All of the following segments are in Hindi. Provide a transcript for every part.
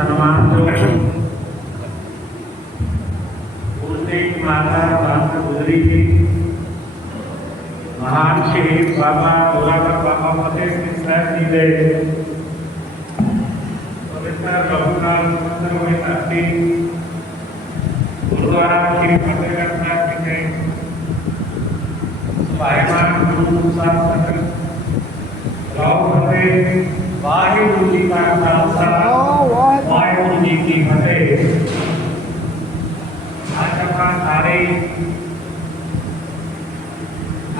हनुमान जो उनकी माता प्राण गुजरी थी महान श्री बाबा भोलाकर बाबा फतेह सिंह साहब जी ने पवित्र रघुनाथ मंदिर में आती गुरुद्वारा श्री फतेहगढ़ साहब जी के स्वाभिमान गुरु साहब राव फतेह वाहिगुरु जी का खालसा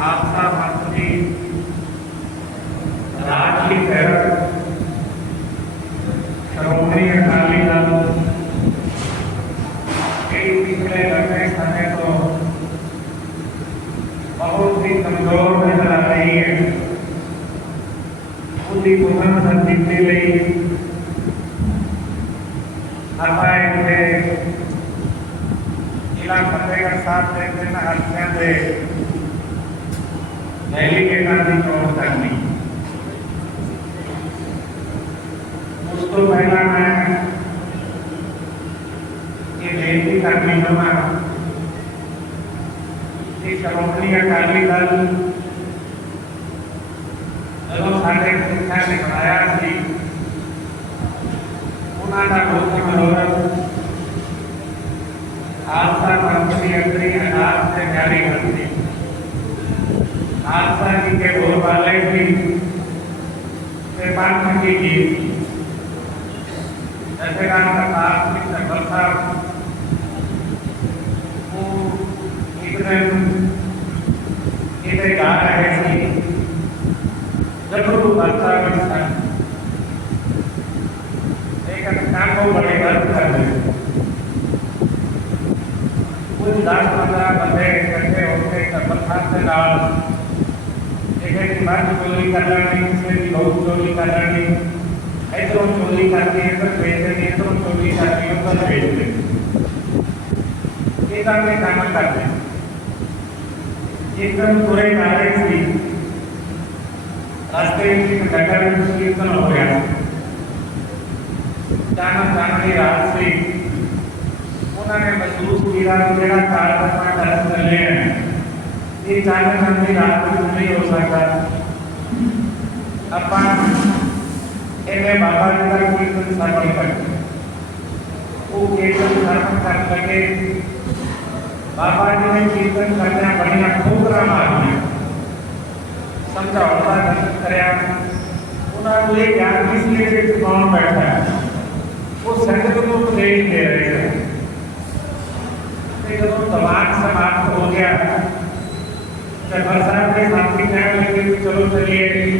आपका मंत्री राज की पैरव श्रोमणी अकाली दल, कई पिछले लंबे समय तो बहुत ही कमज़ोर नज़र आ रही है। खुद ही पुनः संजीव ने ली हमारे जिला फतेहगढ़ साहब देखते हैं हल्के से तो पहला है। ये जयंती का कार्यक्रम आ इस कंपनी का कार्यकाल दोनों साढ़े शिक्षा ने बनाया कि उन्होंने बहुत ही मनोरम आपका कंपनी अंतरी अनाज से जारी करती आपका जी के बोल वाले भी से पाँच की जैसे का प्रकाश सिंह सफल वो एक दिन गा रहे थे जब वो बरसा एक काम को बड़े गर्व कर रहे कुछ दस पंद्रह बंदे इकट्ठे होकर सफल साहब नाल एक एक चोरी कर लेनी किसी की बहू चोरी कर लेनी इधरों चोरी करके इधर भेज देनी इधरों चोरी करके उधर भेज देनी ये काम में काम करते एक दिन पूरे नारे थी रास्ते नगर में कीर्तन हो गया। जाना जाना की रात से उन्होंने महसूस किया कि मेरा कार अपना दर्द कर है ये जाना जाने रात में नहीं हो सकता। अपन इन्हें बाबा जी का कीर्तन श्रवण करते वो कीर्तन श्रवण कर लगे बाबा जी ने कीर्तन करना, बढ़िया ठोकरा मारना समझौता नहीं करया उन्होंने ये ज्ञान किस लिए कौन बैठा है? वो संगत को उपदेश दे रहे हैं। जब दिमाग समाप्त हो गया। ज़फ़र साहब के साथी कहने लगे कि चलो, चलिए।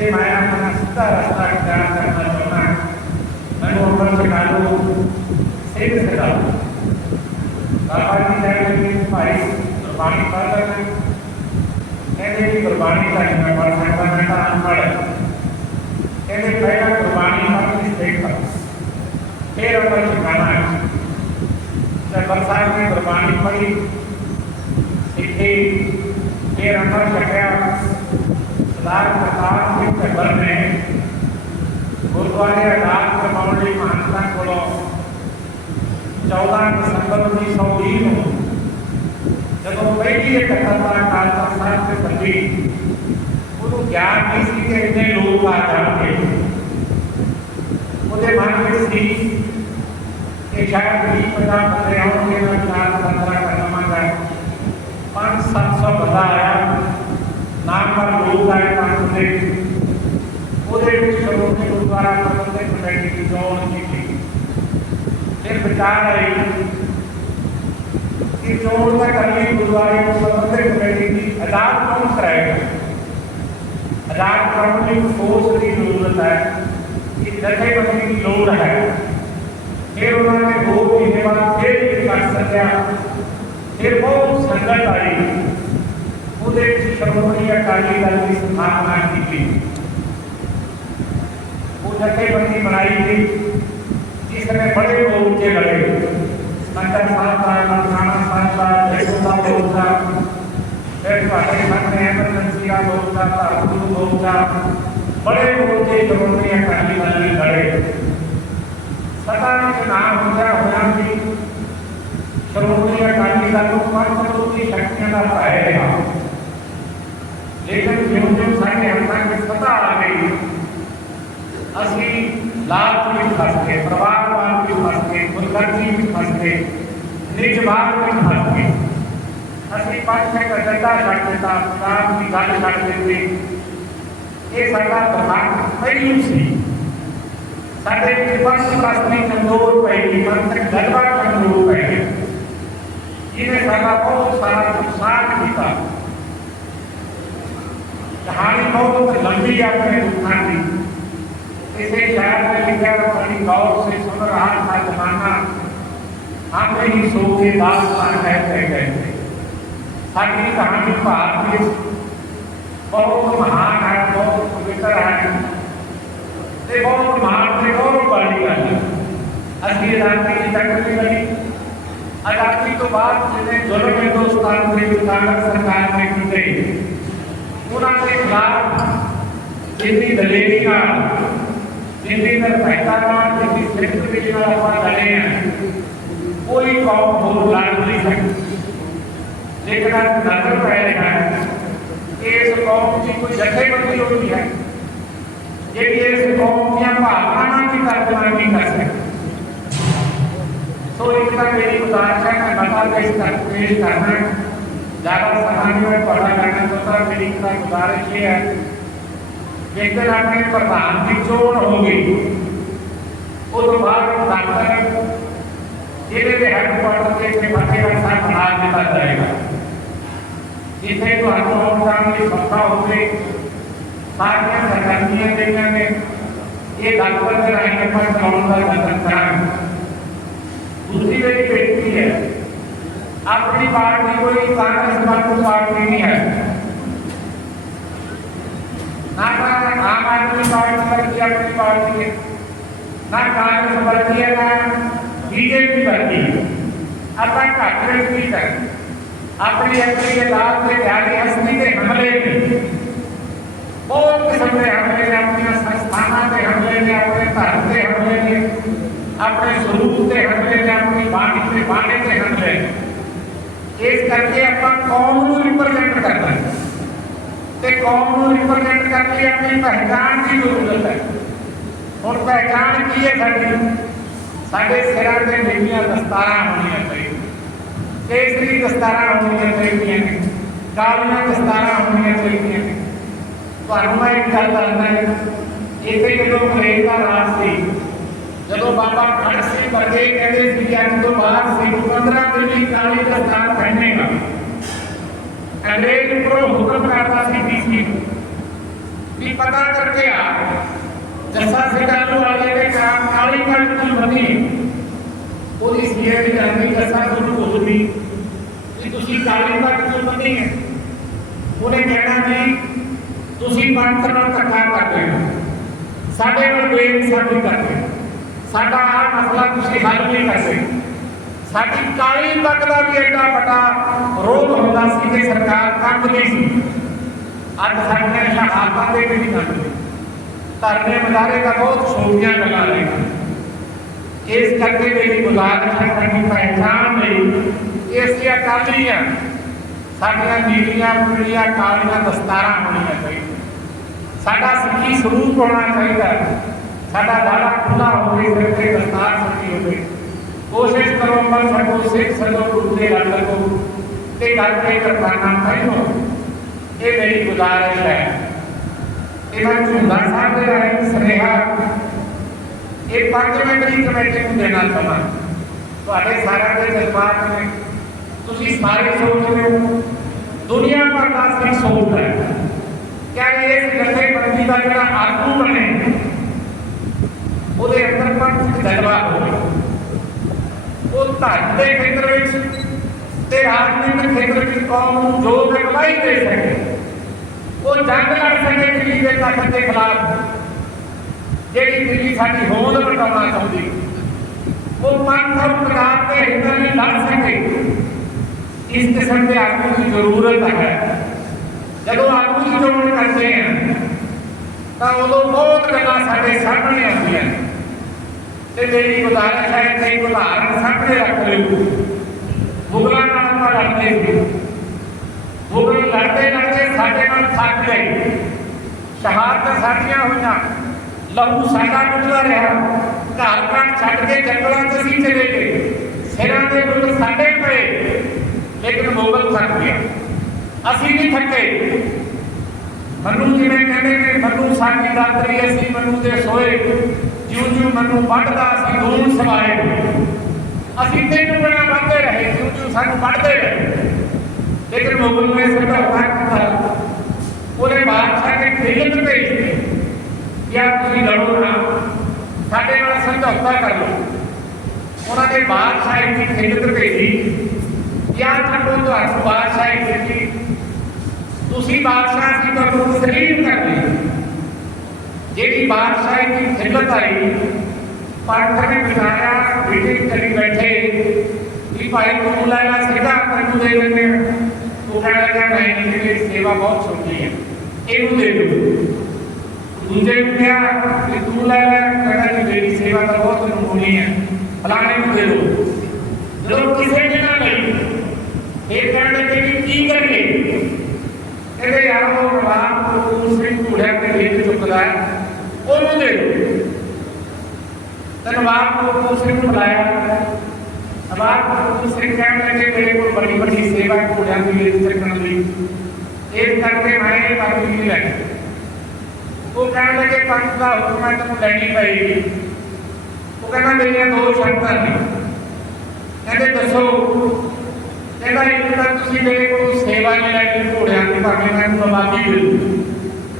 कि मैं अपना सीधा रास्ता इख्तियार करना चाहता चाहना मैंने ऊपर सिखा लो सिख सिखा लो बाबा जी कहने लगे भाई कुर्बानी पढ़ लेना कहते कि कुर्बानी का मैं पढ़ सकता मैं तो अनपढ़ कहते पहला कुर्बानी पढ़ के देखा फिर ऊपर सिखाना है जब बरसात में कुर्बानी पड़ी सीखी फिर अमर छकया सरदार प्रताप सिंह सबर ने गुरुद्वारे अडाल करवाने ਲਈ ਮਹਾਨਤਾ ਕੋਲੋਂ 14 ਦਸੰਬਰ 1920 ਨੂੰ ਜਦੋਂ ਪਹਿਲੀ ਇਕੱਤਰਤਾ ਖਾਲਸਾ ਸਾਹਿਬ ਤੇ ਬੰਦੀ ਉਹਨੂੰ ਗਿਆਨ ਨਹੀਂ ਸੀ ਕਿ ਇੰਨੇ ਲੋਕ ਆ ਜਾਣਗੇ ਉਹਦੇ ਮਨ ਵਿੱਚ ਸੀ ਕਿ ਸ਼ਾਇਦ ਵੀ ਪਤਾ ਬੰਦੇ ਆਉਣਗੇ ਨਾ ਚਾਰ ਸੰਤਰਾ ਕਰਨਾਮਾਗਾ ਪੰਜ ਸੱਤ ਸੌ ਬੰਦਾ ਆਇਆ ਨਾਮ ਪਰ ਲੋਕ ਆਏ ਪੰਜ ਦੇ ਉਹਦੇ ਵਿੱਚ ਸ਼੍ਰੋਮਣੀ ਗੁਰਦੁਆਰਾ ਪ੍ਰਬੰਧਕ ਕਮੇਟੀ ਦੀ ਚੋਣ ਕੀਤੀ ਫਿਰ ਵਿਚਾਰ ਆਈ ਕਿ ਚੋਣ ਤਾਂ ਕਰਨੀ ਗੁਰਦੁਆਰੇ ਪ੍ਰਬੰਧਕ ਕਮੇਟੀ ਦੀ ਅਦਾਲਤ ਕੌਣ ਕਰਾਏਗਾ ਅਦਾਲਤ ਕਰਾਉਣ ਲਈ ਫੋਰਸ ਦੀ ਜ਼ਰੂਰਤ ਹੈ ਕਿ ਜਥੇਬੰਦੀ ਦੀ ਲੋੜ ਹੈ ਫਿਰ ਉਹਨਾਂ ਨੇ ਦੋ ਮਹੀਨੇ ਬਾਅਦ ਫਿਰ ਇੱਕ ਕਰ ਸਕਿਆ ਫਿਰ ਬਹੁਤ ਸੰਗਤ ਆਈ ਉਹਦੇ ਵਿੱਚ ਸ਼੍ਰੋਮਣੀ ਅਕਾਲੀ ਦਲ ਦੀ ਸਥਾਪਨਾ ਕੀਤੀ ਉਹ ਜਥੇਬੰਦੀ ਬਣਾਈ ਗਈ ਜਿਸ ਨੇ ਬੜੇ ਮੋਰਚੇ ਲੜੇ ਮੰਦਰ ਸਾਹਿਬ ਦਾ ਮਰਦਾਨਾ ਸਾਹਿਬ ਦਾ ਜੈਸੋ ਦਾ ਮੋਰਚਾ ਫਿਰ ਤੁਹਾਡੇ ਸਾਹਮਣੇ ਐਮਰਜੈਂਸੀ ਦਾ ਮੋਰਚਾ ਧਰਮਪੁਰ ਮੋਰਚਾ ਬੜੇ ਮੋਰਚੇ ਸ਼੍ਰੋਮਣੀ ਅਕਾਲੀ ਦਲ ਨੇ ਲੜੇ ਸਦਾ ਇੱਕ ਨਾਮ ਹੁੰਦਾ ਹੋਇਆ ਕਿ ਸ਼੍ਰੋਮਣੀ ਅਕਾਲੀ ਦਲ ਨੂੰ ਪੰਜ ਦੀ ਸ਼ਕਤੀਆਂ ਦਾ ਭੈ ਰਿਹਾ लेकिन म्यूज़ियम साइड हमला की आ गई। असली भी फंस गए प्रभाववाद भी फंस गए मुखर्जी फंस फंस असली में छाट देता की गाड़ी छाट देते। ये सरकार साढ़े कमज़ोर पड़ेगी मन तक गलबा कमज़ोर पड़ेगी भी अपने उठा दी इसे शायर में लिखा बड़ी गौर से सुन रहा था जमाना। हम ही सो के दास पर कहते गए थे। हर की कहानी तो पहाड़ की बहुत महान है, बहुत पवित्र है। ये बहुत महान से और बड़ी वाली। अगली रात्रि की तक भी बनी आज़ादी तो बात जिन्हें जुल्म दोस्तान से ताकत सरकार ने की गई। उन्होंने बात किसी दलेरी का जिनकी इधर पहचान जिनकी क्षेत्र के लिए अपना लड़े हैं, कोई काम हो, लाल नहीं है। लेकिन आज नज़र पै रहा है, कि इस कौम की कोई जगह जथेबंदी होती है ये भी इस कौम की भावना की कल्पना नहीं कर सकते। तो एक इसका मेरी गुजारिश है, मैं बता पेश कर, पेश करना ज़्यादा सहानी में पढ़ा जाना चाहता तो मेरी गुजारिश ये है एक दिन आपके प्रधान जी चोर होंगे वो तो बाहर डॉक्टर ये हेडक्वार्टर से अपने भाग्य का साथ मार दिया जाएगा इतने तो हनुमान राम की क्षमता होते साथ में सरकारियाँ देने में ये डॉक्टर के रहने पर कौन सा संस्थान दूसरी मेरी बेटी है अपनी पार्टी कोई कांग्रेस पार्टी नहीं है आम आदमी पार्टी वर्गी अपनी पार्टी है ना कांग्रेस वर्गी है ना बीजेपी वर्गी है अपन कांग्रेस भी कर अपनी अपनी के लाभ से जारी हस्ती के हमले भी बहुत किस्म के हमले ने अपनी संस्थाना के हमले ने अपने धर्म के हमले ने अपने स्वरूप के हमले ने अपनी बाणी के बाणी के हमले इस करके अपन कौम को रिप्रेजेंट करना है ਤੇ ਕੌਮ ਨੂੰ ਰਿਪਰੈਜ਼ੈਂਟ ਕਰਨ ਲਈ ਆਪਣੀ ਪਹਿਚਾਣ ਦੀ ਜ਼ਰੂਰਤ ਹੈ ਹੁਣ ਪਹਿਚਾਣ ਕੀ ਹੈ ਸਾਡੀ ਸਾਡੇ ਸਿਰਾਂ ਤੇ ਨੀਵੀਆਂ ਦਸਤਾਰਾਂ ਹੋਣੀਆਂ ਚਾਹੀਦੀਆਂ ਕੇਸਰੀ ਦਸਤਾਰਾਂ ਹੋਣੀਆਂ ਚਾਹੀਦੀਆਂ ਨੇ ਕਾਲੀਆਂ ਦਸਤਾਰਾਂ ਹੋਣੀਆਂ ਚਾਹੀਦੀਆਂ ਨੇ ਤੁਹਾਨੂੰ ਮੈਂ ਇੱਕ ਗੱਲ ਦੱਸਦਾ ਇੱਥੇ ਜਦੋਂ ਅੰਗਰੇਜ਼ ਦਾ ਰਾਜ ਸੀ ਜਦੋਂ ਬਾਬਾ ਖੰਡ ਸਿੰਘ ਵਰਗੇ ਕਹਿੰਦੇ ਸੀ ਕਿ ਅੱਜ ਤੋਂ ਬਾਅਦ ਸਿੱਖ 15 ਦਿਨ ਦੀ ਕਾਲੀ ਦਸਤਾਰ ਪਹਿਨੇਗਾ ਅੰਗਰੇਜ਼ ਉੱਪਰੋਂ ਹੁਕਮ ਕਰਦਾ ਸੀ ਜੀ ਜੀ ਵੀ ਪਤਾ ਕਰਕੇ ਆ ਜੱਸਾ ਸਿਕਾਲੂ ਵਾਲੇ ਦੇ ਕਾਰਨ ਕਾਲੀ ਪੰਡ ਦੀ ਵਧੀ ਉਹਦੀ ਸੀਏ ਦੀ ਜਾਂਦੀ ਜੱਸਾ ਗੁਰੂ ਬੋਲਦੀ ਕਿ ਤੁਸੀਂ ਕਾਲੀ ਪੰਡ ਦੀ ਵਧੀ ਹੈ ਉਹਨੇ ਕਹਿਣਾ ਜੀ ਤੁਸੀਂ ਪੰਥ ਨਾਲ ਧੱਕਾ ਕਰਦੇ ਹੋ ਸਾਡੇ ਨਾਲ ਬੇਇਨਸਾਫੀ ਕਰਦੇ ਸਾਡਾ ਆ ਮਸਲਾ ਤੁਸੀਂ ਹੱਲ ਨਹੀਂ ਕਰ ਸਕਦੇ ਸਾਡੀ ਕਾਲੀ ਪੱਗ ਦਾ ਵੀ ਐਡਾ ਵੱਡਾ ਰੋਲ ਹੁੰਦਾ ਸੀ ਕਿ ਸਰਕਾਰ ਕੰਬਦੀ ਸੀ ਅੱਜ ਸਾਡੀਆਂ ਸ਼ਹਾਦਤਾਂ ਦੇ ਵੀ ਨਹੀਂ ਕੰਬਦੀ ਧਰਨੇ ਮਦਾਰੇ ਦਾ ਬਹੁਤ ਸੋਚੀਆਂ ਲਗਾ ਰਹੇ ਇਸ ਕਰਕੇ ਮੇਰੀ ਗੁਜ਼ਾਰਿਸ਼ ਹੈ ਸਾਡੀ ਪਹਿਚਾਣ ਲਈ ਇਸ ਦੀ ਅਕਾਲੀਆਂ ਸਾਡੀਆਂ ਨੀਲੀਆਂ ਪੀਲੀਆਂ ਕਾਲੀਆਂ ਦਸਤਾਰਾਂ ਹੋਣੀਆਂ ਚਾਹੀਦੀਆਂ ਸਾਡਾ ਸਿੱਖੀ ਸਰੂਪ ਹੋਣਾ ਚਾਹੀਦਾ ਸਾਡਾ ਦਾੜਾ ਖੁੱਲਾ ਹੋਵੇ ਸਿਰ ਤੇ ਦਸਤਾਰ ਸੱਜੀ ਹੋਵੇ ਕੋਸ਼ਿਸ਼ ਕਰੋ ਪਰ ਸਕੋ ਸਿੱਖ ਸਕੋ ਗੁਰੂ ਦੇ ਰੰਗ ਕੋ ਤੇ ਗੱਲ ਤੇ ਕਰਵਾਨਾ ਪਹਿਨੋ ਇਹ ਮੇਰੀ ਗੁਜ਼ਾਰਿਸ਼ ਹੈ ਇਹ ਮੈਂ ਝੁੰਦਾ ਸਾਹਿਬ ਦੇ ਰਾਹੀਂ ਸੁਨੇਹਾ ਇਹ ਪੰਜ ਮੈਂਬਰੀ ਕਮੇਟੀ ਨੂੰ ਦੇਣਾ ਚਾਹੁੰਦਾ ਤੁਹਾਡੇ ਸਾਰਿਆਂ ਦੇ ਜਜ਼ਬਾਤ ਨੇ ਤੁਸੀਂ ਸਾਰੇ ਸੋਚਦੇ ਹੋ ਦੁਨੀਆ ਭਰ ਦਾ ਸਿੱਖ ਸੋਚਦਾ ਹੈ ਕਿ ਇਸ ਜਥੇਬੰਦੀ ਦਾ ਜਿਹੜਾ ਆਗੂ ਬਣੇ ਉਹਦੇ ਅੰਦਰ ਪੰਜ ਜਜ਼ਬਾ ਹੋਵੇ ਉਹ ਧਰਮ ਦੇ ਖੇਤਰ ਵਿੱਚ ਤੇ ਰਾਜਨੀਤਿਕ ਖੇਤਰ ਵਿੱਚ ਕੌਮ ਨੂੰ ਜੋ ਅਗਵਾਈ ਦੇ ਸਕੇ, ਉਹ ਜੰਗ ਲੜ ਸਕੇ ਦਿੱਲੀ ਦੇ ਤਖਤ ਦੇ ਖਿਲਾਫ। ਜਿਹੜੀ ਦਿੱਲੀ ਸਾਡੀ ਹੋਂਦ ਬਟਾਉਣਾ ਚਾਹੁੰਦੀ, ਉਹ ਪੰਥ ਔਰ ਪ੍ਰਕਾਰ ਦੇ ਹਿੱਤਾਂ ਲਈ ਲੜ ਸਕੇ। ਇਸ ਕਿਸਮ ਦੇ ਆਗੂ ਦੀ ਜ਼ਰੂਰਤ ਹੈ। ਜਦੋਂ ਆਗੂ ਚੋਣ ਕਰਦੇ ਹਾਂ, ਤਾਂ ਉਦੋਂ ਬਹੁਤ ਗੱਲਾਂ ਸਾਡੇ ਸਾਹਮਣੇ ਆਉਂਦੀਆਂ। ਨੇ ਤੇ ਮੇਰੀ ਗੁਜ਼ਾਰਿਸ਼ ਹੈ ਕਿ ਇੱਕ ਉਦਾਹਰਨ ਸਾਹਮਣੇ ਰੱਖ ਲਿਓ ਮੁਗਲਾਂ ਨਾਲ ਆਪਾਂ ਲੜਦੇ ਮੁਗਲ ਲੜਦੇ ਲੜਦੇ ਸਾਡੇ ਨਾਲ ਥੱਕ ਗਏ। ਸ਼ਹਾਦਤਾਂ ਸਾਡੀਆਂ ਹੋਈਆਂ। ਲਹੂ ਸਾਡਾ ਨਿਕਲਿਆ ਰਿਹਾ। ਘਰ ਘਰ ਛੱਡ ਕੇ ਜੰਗਲਾਂ 'ਚ ਅਸੀਂ ਚਲੇ ਗਏ। ਸਿਰਾਂ ਦੇ ਉੱਤੇ ਸਾਡੇ ਪਏ। ਲੇਕਿਨ ਮੁਗਲ ਥੱਕ ਗਿਆ। ਅਸੀਂ ਨਹੀਂ ਥੱਕੇ। ਮਨੂ ਜਿਵੇਂ ਕਹਿੰਦੇ ਨੇ ਮਨੂ ਸਾਡੀ ਦਾਤਰੀ ਅਸੀਂ ਮਨੂ ਦੇ ਸੋਏ। ਜਿਉਂ ਜਿਉਂ ਮਨੂ ਵੱਢਦਾ ਅਸੀਂ ਦੂਣ ਸਵਾਏ ਅਸੀਂ ਤਿੰਨ ਗੁਣਾ ਵੱਧਦੇ ਰਹੇ ਜਿਉਂ ਜਿਉਂ ਸਾਨੂੰ ਵੱਢਦੇ ਰਹੇ ਲੇਕਿਨ ਮੁਗਲ ਨੇ ਸਮਝੌਤਾ ਕੀਤਾ ਉਹਨੇ ਬਾਦਸ਼ਾਹ ਨੇ ਖੇਲਤ ਭੇਜੀ ਯਾ ਤੁਸੀਂ ਲੜੋ ਨਾ ਸਾਡੇ ਨਾਲ ਸਮਝੌਤਾ ਕਰ ਲਓ ਉਹਨਾਂ ਨੇ ਬਾਦਸ਼ਾਹ ਦੀ ਖੇਲਤ ਭੇਜੀ ਯਾ ਛੱਡੋ ਤੁਹਾਨੂੰ ਬਾਦਸ਼ਾਹ ਦਿੱਤੀ ਤੁਸੀਂ ਬਾਦਸ਼ਾਹ ਦੀ ਤੁਹਾਨੂੰ ਤਸਲੀਮ ਕਰ ਲਈ जेडी बादशाह की खिदमत आई। पाठक ने बिठाया मीटिंग करी बैठे। कि भाई को बुलाया, सीधा करकू दे देने तो कहने लगा नहीं इनके लिए सेवा बहुत छोटी है। एक दे दो। मुझे क्या? कि तू लाया कहना कि मेरी सेवा तो बहुत नमूनी है। फलाने को दे दो। लोग किसे ना नहीं एक कहने के लिए, की करेंगे कहते, यार, वो नवाब को दूसरी बूढ़ा के लिए जो बुलाया ਉਹਨੂੰ ਦੇ ਦਿਓ ਤੇ ਨਵਾਬ ਕਪੂਰ ਸਿੰਘ ਨੂੰ ਬੁਲਾਇਆ ਨਵਾਬ ਕਪੂਰ ਸਿੰਘ ਕਹਿਣ ਲੱਗੇ ਮੇਰੇ ਕੋਲ ਬੜੀ ਵੱਡੀ ਸੇਵਾ ਹੈ ਘੋੜਿਆਂ ਦੀ ਰੇਤ ਚੱਕਣ ਲਈ ਇਸ ਕਰਕੇ ਮੈਂ ਇਹ ਪਦਵੀ ਨਹੀਂ ਲੈਣੀ ਉਹ ਕਹਿਣ ਲੱਗੇ ਪੰਜ ਦਾ ਹੁਕਮ ਹੈ ਤੈਨੂੰ ਲੈਣੀ ਪਏਗੀ ਉਹ ਕਹਿੰਦਾ ਮੇਰੀਆਂ ਦੋ ਸ਼ਰਤਾਂ ਨੇ ਕਹਿੰਦੇ ਦੱਸੋ ਕਹਿੰਦਾ ਇੱਕ ਤਾਂ ਤੁਸੀਂ ਮੇਰੇ ਕੋਲ ਸੇਵਾ ਨਹੀਂ ਲੈਣੀ ਘੋੜਿਆਂ ਦੀ ਭਾਵੇਂ ਮੈਂ ਨਵਾਬੀ ਦੇ ਦੂੰ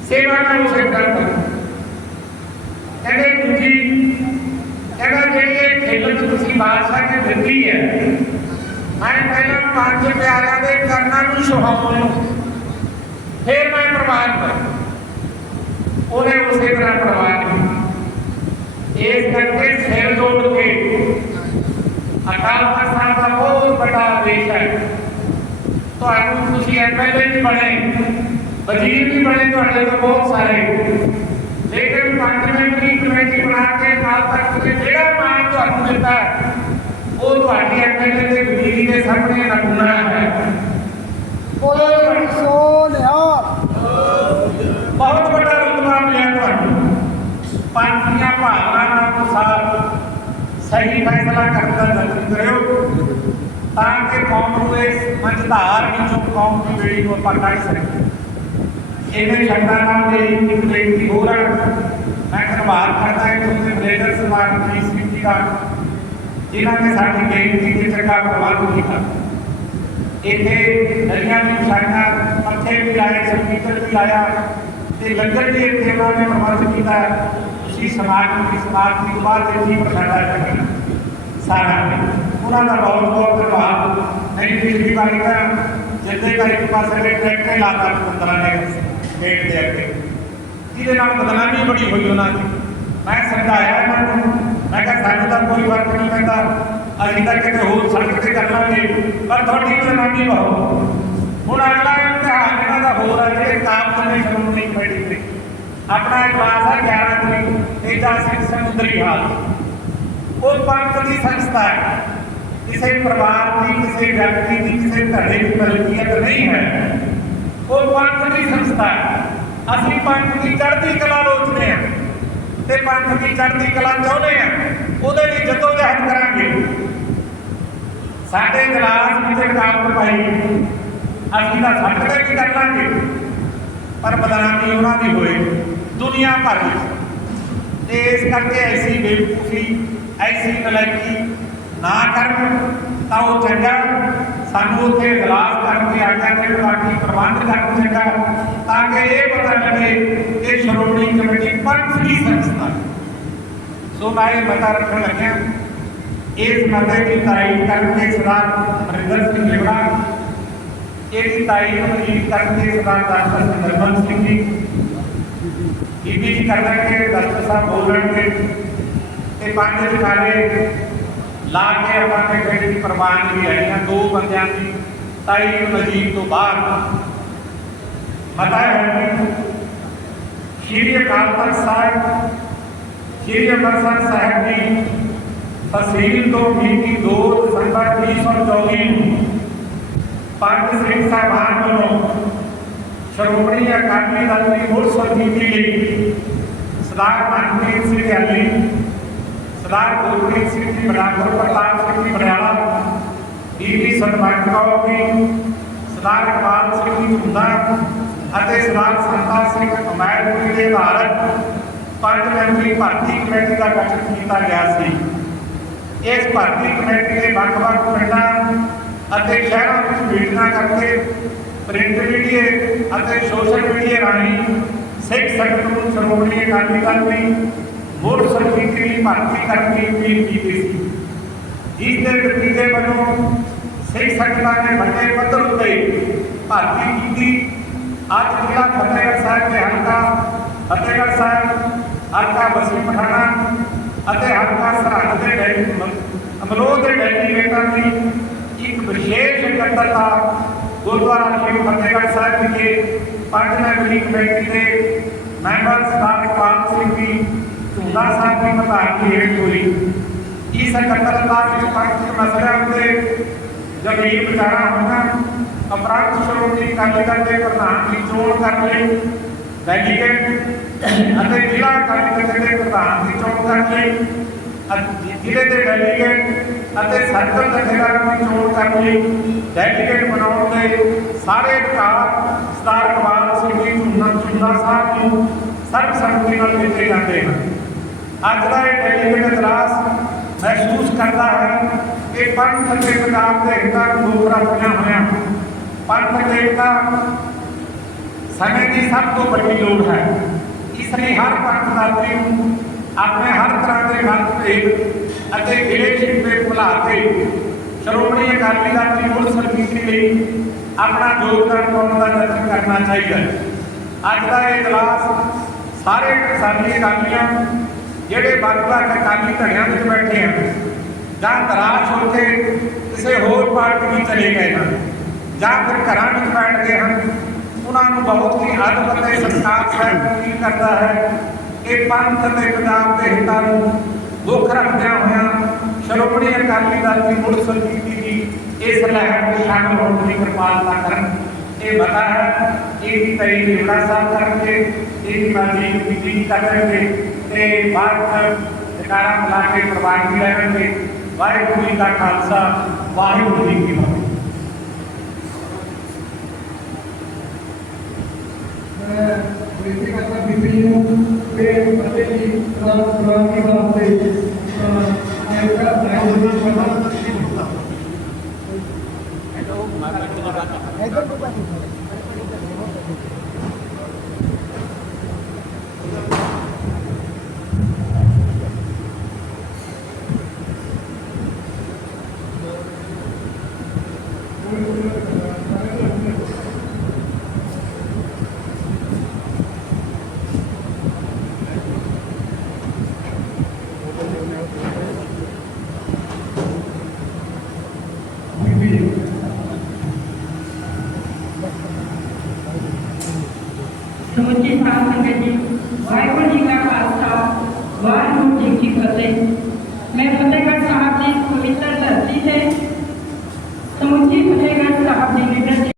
ਸੇਵਾ ਮੈਂ ਉਸੇ ਕਰਦਾ ਕਹਿੰਦੇ ਦੂਜੀ ਕਹਿੰਦਾ ਜਿਹੜੀ ਇਹ ਖੇਲਤ ਤੁਸੀਂ ਬਾਦਸ਼ਾਹ ਨੇ ਦਿੱਤੀ ਹੈ ਮੈਂ ਪਹਿਲਾਂ ਪੰਜ ਪਿਆਰਿਆਂ ਦੇ ਕਰਨਾਂ ਨੂੰ ਸੁਹਾਉਣ ਫਿਰ ਮੈਂ ਪ੍ਰਵਾਨ ਕਰਾਂ ਉਹਨੇ ਉਸੇ ਤਰ੍ਹਾਂ ਪ੍ਰਵਾਨ ਕੀਤੀ ਇਸ ਕਰਕੇ ਸਿਰ ਜੋੜ ਕੇ ਅਕਾਲ ਤਖਤ ਸਾਹਿਬ ਦਾ ਬਹੁਤ ਵੱਡਾ ਦੇਸ਼ ਹੈ ਤੁਹਾਨੂੰ ਤੁਸੀਂ ਐਮਐਲਏ ਵੀ ਬਣੇ ਵਜ਼ੀਰ ਵੀ ਬਣੇ ਤੁਹਾਡੇ ਤੋਂ ਬਹੁਤ ਸਾਰੇ ਲੇਕਿਨ ਪੰਜ ਮੈਂਬਰੀ ਕਮੇਟੀ ਬਣਾ ਕੇ ਅਕਾਲ ਤਖਤ ਨੇ ਜਿਹੜਾ ਮਾਨ ਤੁਹਾਨੂੰ ਦਿੱਤਾ ਉਹ ਤੁਹਾਡੀ ਐਮਐਲਏ ਤੇ ਵਜ਼ੀਰੀ ਦੇ ਸਾਹਮਣੇ ਨਮੂਨਾ ਹੈ। ਬੋਲੇ ਸੋਨਿਆ ਬਹੁਤ ਵੱਡਾ ਰੁਤਬਾ ਮਿਲਿਆ ਤੁਹਾਨੂੰ। ਪੰਜ ਦੀਆਂ ਭਾਵਨਾ ਅਨੁਸਾਰ ਸਹੀ ਫੈਸਲਾ ਕਰਨ ਦਾ ਯਤਨ ਕਰਿਓ। ਤਾਂ ਕਿ ਕੌਮ ਨੂੰ ਇਸ ਮੰਝਧਾਰ ਵਿੱਚੋਂ ਕੌਮ ਦੀ ਬੇੜੀ ਨੂੰ ਆਪਾਂ ਕੱਢ ਸਕੀਏ ਇਹਨੇ ਸ਼ਬਦਾਂ ਨਾਲ ਦੇ ਇੱਕ ਬੇਨਤੀ ਹੋਰ ਹੈ ਮੈਂ ਧੰਨਵਾਦ ਕਰਦਾ ਹਾਂ ਤੁਸੀਂ ਬਲੇਡਰ ਸਮਾਨ ਦੀ ਸ੍ਰਿਸ਼ਟੀ ਦਾ ਜਿਨ੍ਹਾਂ ਨੇ ਸਾਡੀ ਬੇਨਤੀ ਤੇ ਚੰਗਾ ਪ੍ਰਬੰਧ ਕੀਤਾ ਇੱਥੇ ਨਰੀਆਂ ਦੀ ਸਾਡਾ ਪੱਥੇ ਵੀ ਲਾਏ ਸੰਗੀਤਰ ਵੀ ਲਾਇਆ ਤੇ ਲੰਗਰ ਵੀ ਇੱਥੇ ਉਹਨਾਂ ਨੇ ਪ੍ਰਬੰਧ ਕੀਤਾ ਤੁਸੀਂ ਸਮਾਜ ਨੂੰ ਇਸ ਬਾਤ ਦੀ ਬਾਤ ਦੇ ਜੀ ਪ੍ਰਸਾਦਾ ਕਰਨਾ ਸਾਰਾ ਉਹਨਾਂ ਦਾ ਬਹੁਤ ਬਹੁਤ ਧੰਨਵਾਦ ਨਹੀਂ ਪਿਛਲੀ ਵਾਰੀ ਤਾਂ ਜਿੱਦੇ ਦਾ ਇੱਕ ਪਾਸੇ ਦੇ ਟਰੈਕਟਰ ਲਾਤਾ ਪੰਦਰਾਂ ਨੇ ਗੇਟ ਦੇ ਅੱਗੇ। ਜਿਹਦੇ ਨਾਲ ਬਦਨਾਮੀ ਬੜੀ ਹੋਈ ਉਹਨਾਂ ਦੀ। ਮੈਂ ਸਮਝਾਇਆ ਇਹਨਾਂ ਨੂੰ। ਮੈਂ ਕਿਹਾ, ਸਾਨੂੰ ਤਾਂ ਕੋਈ ਫ਼ਰਕ ਨਹੀਂ ਪੈਂਦਾ। ਅਸੀਂ ਤਾਂ ਕਿਤੇ ਹੋਰ ਸੜਕ ਤੇ ਕਰ ਲਾਂਗੇ। ਪਰ ਤੁਹਾਡੀ ਬਦਨਾਮੀ ਬਹੁਤ ਹੁਣ ਅਗਲਾ ਇਮਤਿਹਾਨ ਇਹਨਾਂ ਦਾ ਹੋਰ ਹੈ ਜਿਹੜੇ ਕਾਬਲ ਨੇ ਸ਼੍ਰੋਮਣੀ ਕਮੇਟੀ ਤੇ। ਆਪਣਾ ਇਜਲਾਸ ਹੈ 11 ਤਰੀਕ ਇਹਦਾ ਸਿੰਘ ਸਮੁੰਦਰੀ ਹਾਲ। ਉਹ ਪੰਥ ਦੀ ਸੰਸਥਾ ਹੈ। ਕਿਸੇ ਪਰਿਵਾਰ ਦੀ, ਕਿਸੇ ਵਿਅਕਤੀ ਦੀ, ਕਿਸੇ ਧੜੇ ਦੀ ਮਲਕੀਅਤ ਨਹੀਂ ਹੈ। ਉਹ ਪੰਥ ਦੀ ਸੰਸਥਾ ਹੈ। ਅਸੀਂ ਪੰਥ ਦੀ ਚੜ੍ਹਦੀ ਕਲਾ ਲੋਚਦੇ ਹਾਂ ਤੇ ਪੰਥ ਦੀ ਚੜ੍ਹਦੀ ਕਲਾ ਚਾਹੁੰਦੇ ਹਾਂ, ਉਹਦੇ ਲਈ ਜਦੋਂ ਜਹਿਦ ਕਰਾਂਗੇ। ਸਾਡੇ ਗਲਾਸ ਵਿੱਚ ਕਾਬਲ ਪਾਈ ਅਸੀਂ ਤਾਂ ਛੱਡ ਕੇ ਕੀ ਕਰ ਲਾਂਗੇ, ਪਰ ਬਦਨਾਮੀ ਉਹਨਾਂ ਦੀ ਹੋਏ, ਦੁਨੀਆ ਭਰ ਵਿੱਚ। ਤੇ ਇਸ ਕਰਕੇ ਐਸੀ ਬੇਵਕੂਫੀ, ਐਸੀ ਨਲਾਇਕੀ ਨਾ ਕਰਨ, ਤਾਂ ਉਹ ਚੰਗਾ ਸਾਨੂੰ ਉੱਥੇ ਇਜਲਾਸ ਕਰਨ ਦੀ ਆਗਿਆ ਤੇ ਬਾਕੀ ਪ੍ਰਬੰਧ ਕਰਨ ਚੰਗਾ ਤਾਂ ਕਿ ਇਹ ਪਤਾ ਲੱਗੇ ਕਿ ਸ਼੍ਰੋਮਣੀ ਕਮੇਟੀ ਪੰਥ ਦੀ ਸੰਸਥਾ ਹੈ। ਸੋ ਮੈਂ ਇਹ ਪਤਾ ਰੱਖਣ ਲੱਗਿਆ ਇਸ ਮਤੇ ਦੀ ਤਾਰੀਖ ਕਰਕੇ ਸਰਦਾਰ ਅਮਰਿੰਦਰ ਸਿੰਘ ਲਿਬੜਾ ਇਹਦੀ ਤਾਰੀਖ ਨੂੰ ਰੀਡ ਕਰਕੇ ਸਰਦਾਰ ਡਾਕਟਰ ਨਿਰਮਲ ਸਿੰਘ ਜੀ ਬੀਬੀ ਜੀ ਕਰ ਕੇ ਡਾਕਟਰ ਸਾਹਿਬ ਬੋਲਣਗੇ ਤੇ ਪੰਜ ਵਿਚਾਰੇ ਲਾ ਕੇ ਆਪਾਂ ਤੇ ਗ੍ਰੇਡ ਦੀ ਪ੍ਰਵਾਨਗੀ ਆਈਆਂ ਦੋ ਬੰਦਿਆਂ ਦੀ ਤਾਰੀਖ ਮਜੀਦ ਤੋਂ ਬਾਅਦ ਮਤਾ ਹੈ ਸ਼੍ਰੀ ਅਕਾਲ ਤਖਤ ਸਾਹਿਬ ਸ਼੍ਰੀ ਅੰਮ੍ਰਿਤਸਰ ਸਾਹਿਬ ਦੀ ਤਹਿਸੀਲ ਤੋਂ ਮਿਤੀ 2 ਦਸੰਬਰ 2024 ਨੂੰ ਪੰਜ ਸਿੰਘ ਸਾਹਿਬਾਨ ਵੱਲੋਂ ਸ਼੍ਰੋਮਣੀ ਅਕਾਲੀ ਦਲ ਦੀ ਮੁੜ ਸਰਜੀਤੀ ਲਈ ਸਰਦਾਰ ਮਨਪ੍ਰੀਤ ਸਿੰਘ ਅਲੀ ਸਰਦਾਰ ਗੁਰਪ੍ਰੀਤ ਸਿੰਘ ਜੀ ਬਰਾਬਰ ਪ੍ਰਤਾਪ ਸਿੰਘ ਜੀ ਬਰਿਆਲਾ ਬੀਬੀ ਸਤਵੰਤ ਕੌਰ ਜੀ ਸਰਦਾਰ ਇਕਬਾਲ ਸਿੰਘ ਜੀ ਹੁੰਦਾ ਅਤੇ ਸਰਦਾਰ ਸੰਤਾ ਸਿੰਘ ਅਮੈਰਪੁਰੀ ਦੇ ਆਧਾਰਤ ਪੰਜ ਮੈਂਬਰੀ ਭਰਤੀ ਕਮੇਟੀ ਦਾ ਗਠਨ ਕੀਤਾ ਗਿਆ ਸੀ ਇਸ ਭਾਰਤੀ ਕਮੇਟੀ ਦੇ ਵੱਖ-ਵੱਖ ਪਿੰਡਾਂ ਅਤੇ ਸ਼ਹਿਰਾਂ ਵਿੱਚ ਮੀਟਿੰਗਾਂ ਕਰਕੇ ਪ੍ਰਿੰਟ ਮੀਡੀਆ ਅਤੇ ਸੋਸ਼ਲ ਮੀਡੀਆ ਰਾਹੀਂ ਸਿੱਖ ਸੰਗਤ ਨੂੰ ਸ਼੍ਰੋਮਣੀ ਅਕਾਲੀ ਦਲ ਦੀ ಮೂರು करके ತಿಳಿ की ಕಟ್ಟಿ ಬೀಳ್ತೀವಿ ಈದೆ ಬಿಟ್ಟಿದೆ बनो, सही सटला ने भटे बदल गई भारतीय नीति आज जिला फतेहगढ़ साहब के हल्का फतेहगढ़ साहब हल्का बसी पठाना अते हल्का सरहद अमलोद डैनी बेटा की एक विशेष इकट्ठता गुरुद्वारा श्री फतेहगढ़ साहब के पार्टी में कमेटी के मैंबर सरदार पाल सिंह की ਦੇ ਮੈਂਬਰ ਸਰਦਾਰ ਇਕਬਾਲ ਸਿੰਘ ਜੀ ਝੂਲਾ ਸਾਹਿਬ ਦੀ ਪ੍ਰਧਾਨਗੀ ਹੇਠ ਹੋਈ ਇਸ ਇਕੱਤਰਤਾ ਵਿੱਚ ਪੰਜ ਮਸਲਿਆਂ ਉੱਤੇ ਜਮੀਨ ਵਿਚਾਰਾ ਹੋਣਾ ਅਪਰਾਧ ਸ਼੍ਰੋਮਣੀ ਅਕਾਲੀ ਦਲ ਦੇ ਪ੍ਰਧਾਨ ਦੀ ਚੋਣ ਕਰਨ ਲਈ ਡੈਲੀਗੇਟ ਅਤੇ ਜ਼ਿਲ੍ਹਾ ਅਕਾਲੀ ਦਲ ਦੇ ਪ੍ਰਧਾਨ ਦੀ ਚੋਣ ਕਰਨ ਲਈ ਅਤੇ ਜ਼ਿਲ੍ਹੇ ਦੇ ਡੈਲੀਗੇਟ ਅਤੇ ਸਰਕਲ ਜਥੇਦਾਰਾਂ ਦੀ ਚੋਣ ਕਰਨ ਲਈ ਡੈਲੀਗੇਟ ਬਣਾਉਣ ਦੇ ਸਾਰੇ ਅਧਿਕਾਰ ਸਰਦਾਰ ਕਮਾਲ ਸਿੰਘ ਜੀ ਝੁੰਨਾ ਝੁੰਨਾ ਸਾਹਿਬ ਨੂੰ ਸਰਬ ਸੰਮਤੀ ਨਾਲ ਦਿੱਤੇ ਜਾਂਦੇ ਹਨ ਅੱਜ ਦਾ ਇਹ ਡੈਲੀਗੇਟ ਇਜਲਾਸ ਮਹਿਸੂਸ ਕਰਦਾ ਹੈ ਕਿ ਪੰਥ ਅਤੇ ਪੰਜਾਬ ਦੇ ਹਿੱਤਾਂ ਨੂੰ ਦੋਖਰਾ ਬਣਿਆ ਹੋਇਆ ਪੰਥ ਦੇ ਹਿੱਤਾਂ ਸਮੇਂ ਦੀ ਸਭ ਤੋਂ ਵੱਡੀ ਲੋੜ ਹੈ ਇਸ ਲਈ ਹਰ ਪੰਥ ਦਾਤਰੀ ਨੂੰ ਆਪਣੇ ਹਰ ਤਰ੍ਹਾਂ ਦੇ ਮਤਭੇਦ ਅਤੇ ਗਿਲੇ ਸ਼ਿਕਵੇ ਭੁਲਾ ਕੇ ਸ਼੍ਰੋਮਣੀ ਅਕਾਲੀ ਦਲ ਦੀ ਮੁੜ ਸਰਜੀਤੀ ਲਈ ਆਪਣਾ ਯੋਗਦਾਨ ਪਾਉਣ ਦਾ ਯਤਨ ਕਰਨਾ ਚਾਹੀਦਾ ਹੈ ਅੱਜ ਦਾ ਇਹ ਇਜਲਾਸ ਸਾਰੇ ਕਿਸਾਨੀ ਅਕਾਲੀਆਂ ਜਿਹੜੇ ਵੱਖ-ਵੱਖ ਅਕਾਲੀ ਧੜਿਆਂ ਵਿੱਚ ਬੈਠੇ ਹਨ ਜਾਂ ਤਰਾਸ਼ ਹੋ ਕੇ ਕਿਸੇ ਹੋਰ ਪਾਰਟੀ ਵਿੱਚ ਚਲੇ ਗਏ ਹਨ, ਜਾਂ ਫਿਰ ਘਰਾਂ ਵਿੱਚ ਬੈਠ ਗਏ ਹਨ, ਉਹਨਾਂ ਨੂੰ ਬਹੁਤ ਹੀ ਅਦਬ ਅਤੇ ਸਤਿਕਾਰ ਸਹਿਤ ਅਪੀਲ ਕਰਦਾ ਹੈ ਕਿ ਪੰਥ ਅਤੇ ਪੰਜਾਬ ਦੇ ਹਿੱਤਾਂ ਨੂੰ ਦੁੱਖ ਰੱਖਦਿਆਂ ਹੋਇਆਂ ਸ਼੍ਰੋਮਣੀ ਅਕਾਲੀ ਦਲ ਦੀ ਮੁੜ ਸਰਜੀਤੀ ਦੀ ਇਸ ਲਹਿਰ ਵਿੱਚ ਸ਼ਾਮਲ ਹੋਣ ਦੀ ਕਿਰਪਾਲਤਾ ਕਰਨ। ये बताया एक तरीके तई निवड़ा साहब करके, एक माजी तक करके ते बार कर जकारा मिला के प्रवाही रहन के वाहिगुरु जी का खालसा, वाहिगुरु जी की फतेह व्यक्तिगत बीपी के प्रति राम राम की बात से मैं का धन्यवाद है? Thank you.